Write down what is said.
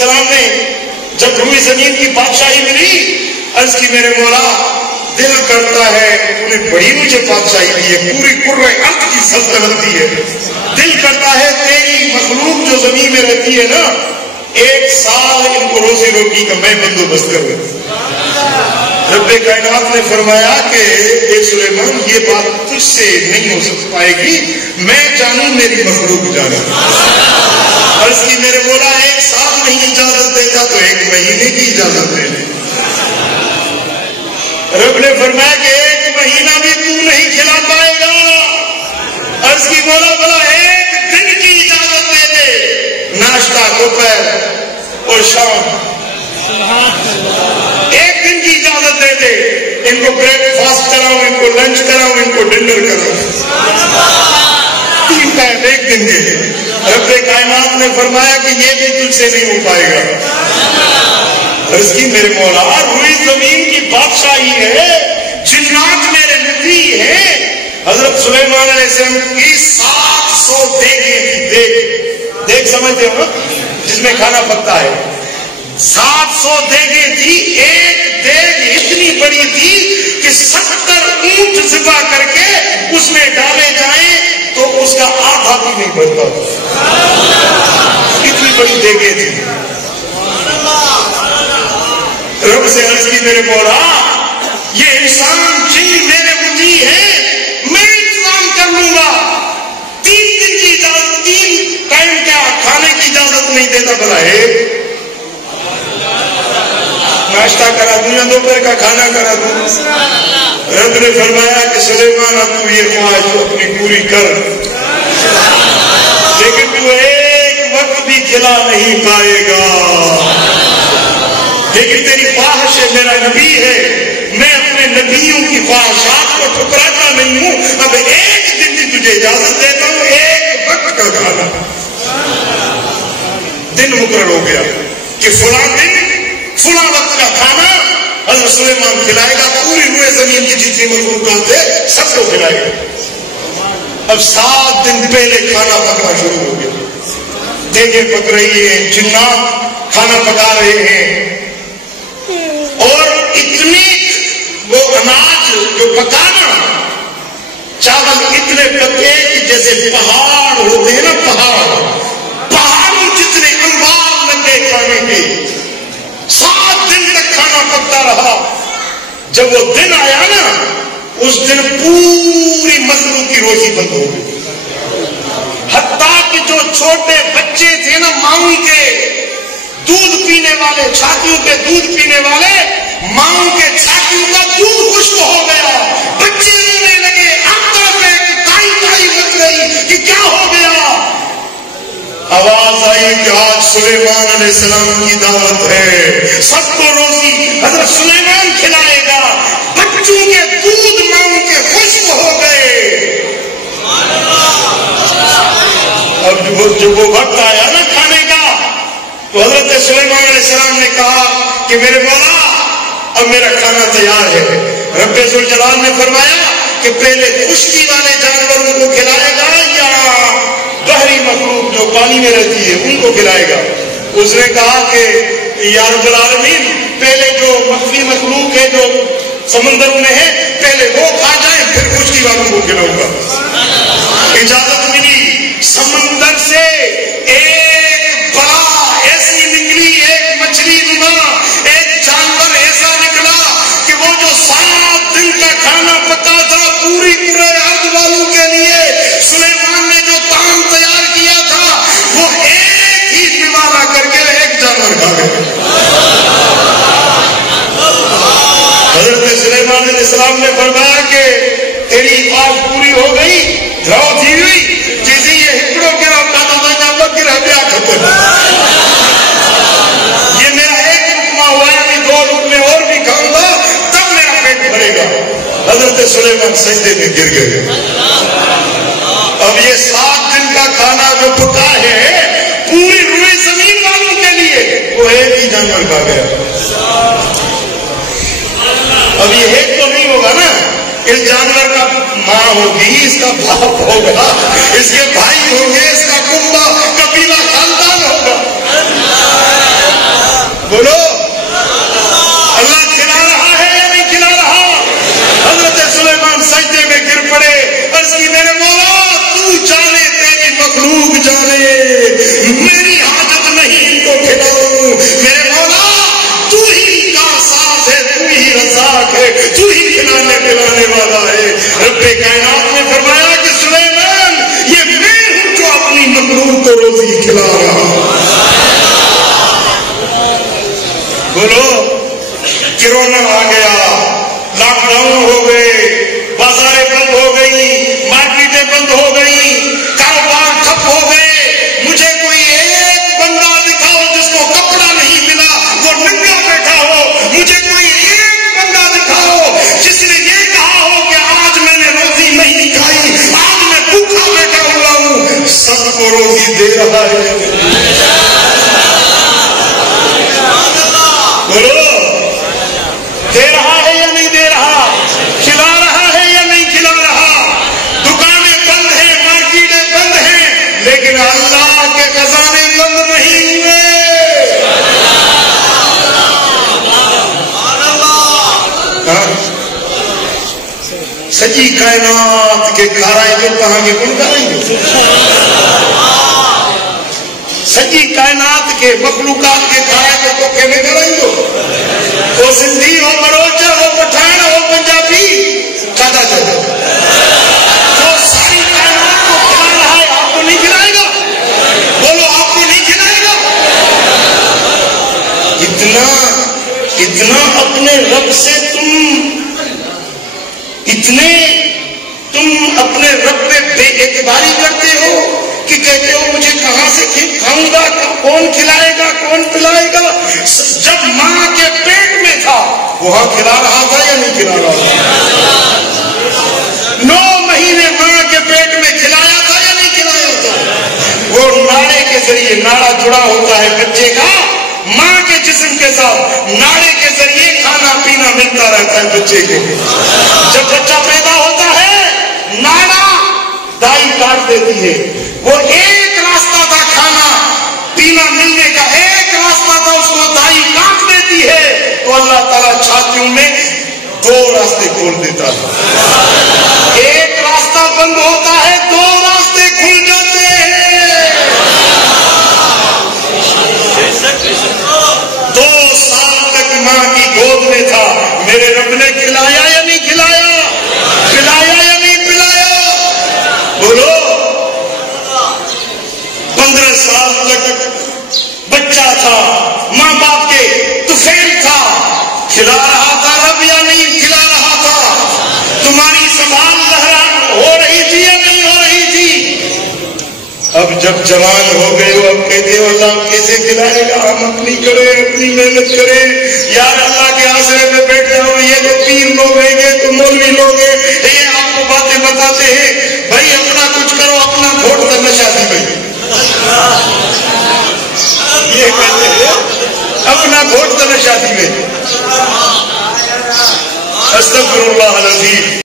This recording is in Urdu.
السلام نے جب روئے زمین کی بادشاہی ملی، عرض کی میرے مولا دل کرتا ہے انہیں بڑی مجھے بادشاہی دی ہے، پوری قرہ ارض کی سلطنت دی ہے، دل کرتا ہے تیری مخلوق جو زمین میں رہتی ہے نا، 1 سال ان کو روزی روٹی کا میں بندوبست کروں۔ رب کائنات نے فرمایا کہ اے سلیمان یہ بات تجھ سے نہیں ہو سک پائے گی، میں جانوں میری مخلوق جانے۔ عرض کی میرے مولا 1 سال نہیں اجازت دیتا تو 1 مہینے کی اجازت دے دے۔ رب نے فرمایا کہ 1 مہینہ بھی تو نہیں کھلا پائے گا۔ عرض کی مولا بولا 1 دن کی اجازت دے دے، ناشتہ دوپہر اور شام 1 دن کی اجازت دے دے، ان کو بریک فاسٹ کراؤں، ان کو لنچ کراؤں، ان کو ڈنر کراؤں، 3 ٹائم 1 دن کے۔ رب کائنات نے فرمایا کہ یہ بھی تجھ سے نہیں ہو پائے گا۔ عرض کی میرے مولا روئی زمین کی بادشاہی ہے، جنات میرے نبی ہیں، حضرت سلیمان علیہ السلام کی 700 دیگیں تھی، دیگ سمجھتے ہو نا جس میں کھانا پکتا ہے، 700 دیگیں تھی، ایک دیگ اتنی بڑی تھی کہ 70 اونٹ ذبح کر کے اس میں ڈالے جائیں تو اس کا آدھا بھی نہیں بھرتا، اتنی بڑی دیگیں تھی۔ رب سے عرض کی میرے مولا یہ انسان جن میرے مجی ہیں میں انتظام کر لوں گا، 3 دن کی اجازت، 3 ٹائم کیا کھانے کی اجازت نہیں دیتا، بلا ہے ناشتہ کرا دوں یا دوپہر کا کھانا کرا دوں۔ رب نے فرمایا کہ سلیمان اب تو یہ خواہش اپنی پوری کر، لیکن تو 1 وقت بھی کھلا نہیں پائے گا، لیکن تیری خواہش ہے، میرا نبی ہے، میں اپنے نبیوں کی خواہشات کو ٹھکراتا نہیں ہوں، اب 1 دن کی تجھے اجازت دیتا ہوں، 1 وقت کا کھانا۔ دن مقرر ہو گیا کہ فلاں دن فلاں وقت کا کھانا حضرت سلیمان کھلائے گا، پوری روئے زمین کی جتنی مخلوقات ہے سب کو کھلائے گا۔ اب 7 دن پہلے کھانا پکنا شروع ہو گیا، دیگیں پک رہی ہیں، جنات کھانا پکا رہے ہیں، اور اتنی وہ اناج جو پکانا، چاول اتنے پکے کہ جیسے پہاڑ ہوتے ہیں نا، پہاڑوں جتنے انبار لگے کھانے کے، 7 دن تک کھانا پکتا رہا۔ جب وہ دن آیا نا، اس دن پوری مخلوق کی روزی بند ہو گئی، حتیٰ کہ جو چھوٹے بچے تھے نا، ماؤں کے دودھ پینے والے، چھاتیوں کے دودھ پینے والے، ماؤں کے چھاتیوں کا دودھ خشک ہو گیا، بچے رونے لگے، تائی مچ رہی کہ کیا ہو گیا؟ آواز آئی کہ آج سلیمان علیہ السلام کی دعوت ہے، سب کو روزی حضرت سلیمان کھلائے گا۔ بچوں کے دودھ ماؤں کے خشک ہو گئے۔ اب جب وہ وقت آیا نا کھانے کا، تو حضرت سلیمان علیہ السلام نے کہا کہ میرے مولا اب میرا کھانا تیار ہے۔ رب ذوالجلال نے فرمایا کہ پہلے خشکی والے جانوروں کو کھلائے گا یا بحری مخلوق جو پانی میں رہتی ہے ان کو کھلائے گا؟ اس نے کہا کہ یا رب العالمین پہلے جو مخفی مخلوق ہے جو سمندر میں ہے پہلے وہ کھا جائیں، پھر خشکی والوں کو کھلاؤں گا۔ اجازت ملی، سمندر سے ایک بڑا ایسی نکلی، ایک مچھلی نما ایک جانور ایسا نکلا کہ وہ جو 7 دن کا کھانا پکا تھا پوری ارض والوں کے لیے، سلیمان نے جو طعام تیار کیا تھا وہ ایک ہی نوالا کر کے ایک جانور کھا گئے۔ حضرت سلیمان علیہ السلام نے فرمایا کہ تیری خواہش پوری ہو گئی، دھراؤ تھی ہوئی جیسے یہ ہکڑوں کے رب کا دادا وقت گرہ پیا ختم، یہ میرا ایک لقمہ ہوا ہے، میں 2 لقمے اور بھی کھاؤں گا تب میرا پیٹ بھرے گا۔ حضرت سلیمان سجدے میں گر گئے۔ اب یہ 7 دن کا کھانا جو پکا ہے پوری روئے زمین والوں کے لیے، وہ ایک ہی جانور کھا گیا۔ اب یہ ایک تو نہیں ہوگا نا، اس جانور کا ماں ہوگی، اس کا باپ ہوگا، اس کے بھائی ہوں گے، اس کا کنبہ قبیلہ خاندان ہوگا۔ بولو کرونا آ گیا، لاک ڈاؤن ہو گئے، بازاریں بند ہو گئی، مارکیٹیں بند ہو گئی، کاروبار ٹھپ ہو گئے، مجھے کوئی ایک بندہ دکھاؤ جس کو کپڑا نہیں ملا وہ ننگا بیٹھا ہو، مجھے کوئی ایک بندہ دکھاؤ جس نے یہ کہا ہو کہ آج میں نے روٹی نہیں کھائی، آج میں بھوکا بیٹھا ہوا ہوں۔ سب کو روٹی دے رہا ہے، بولو دے رہا ہے یا نہیں دے رہا، کھلا رہا ہے یا نہیں کھلا رہا۔ دکانیں بند ہیں، مارکیٹیں بند ہیں، لیکن اللہ کے خزانے بند نہیں ہوئے۔ سچی کائنات کے کھارائیں جو کہاں گے کون کریں گے؟ سچی کائنات کے مخلوقات کے کھارائیں کو کہنے کریں گے؟ وہ سندھی ہو، مروچہ ہو، پٹھان ہو، پنجابی کھاتا جائے، جو ساری کائنات کو کھلا رہا ہے آپ کو نہیں کھلائے گا؟ بولو آپ کو نہیں کھلائے گا؟ اتنا اپنے رب سے تم اپنے رب پہ بے اعتباری کرتے ہو کہ کہتے ہو مجھے کہاں سے کھاؤں گا، کون کھلائے گا، کون پلائے گا؟ جب ماں کے پیٹ میں تھا وہاں کھلا رہا تھا یا نہیں کھلا رہا تھا؟ 9 مہینے ماں کے پیٹ میں کھلایا تھا یا نہیں کھلایا تھا؟ وہ ناڑے کے ذریعے، ناڑا جڑا ہوتا ہے بچے کا ماں کے جسم کے ساتھ، ناڑے کے ذریعے کھانا پینا ملتا رہتا ہے بچے کے۔ جب بچہ پیدا ہوتا ہے ناڑا دائی کاٹ دیتی ہے، وہ ایک راستہ تھا کھانا پینا ملنے کا، ایک راستہ تھا، اس کو دائی کاٹ دیتی ہے تو اللہ تعالیٰ چھاتیوں میں 2 راستے کھول دیتا ہے۔ ایک راستہ بند ہوتا ہے، 2 راستے کھل جاتے ہیں۔ 2 سال تک ماں کی گود میں تھا، میرے رب نے کھلایا یا نہیں کھلایا، پلایا یا نہیں پلایا؟ بولو 15 سال تک بچہ تھا، ماں باپ کے طفیل تھا، کھلا رہا تھا رب یا نہیں کھلا رہا تھا؟ تمہاری سنبھال ہو رہی تھی یا نہیں ہو رہی تھی؟ اب جب جوان ہو گئے ہو، اب کہتے ہو اللہ کیسے کھلائے گا، ہم اپنی کریں، اپنی محنت کریں، یار اللہ کے آسرے میں بیٹھ جاؤ۔ یہ جو پیر لوگ ہیں، یہ تو مولوی لوگ ہیں، یہ آپ کو باتیں بتاتے ہیں بھائی اپنا کچھ کرو، اپنا گھوٹ کرنا شادی میں، یہ کہتے ہیں اپنا گھوٹ کرنا شادی میں۔ استغفر اللہ العظیم۔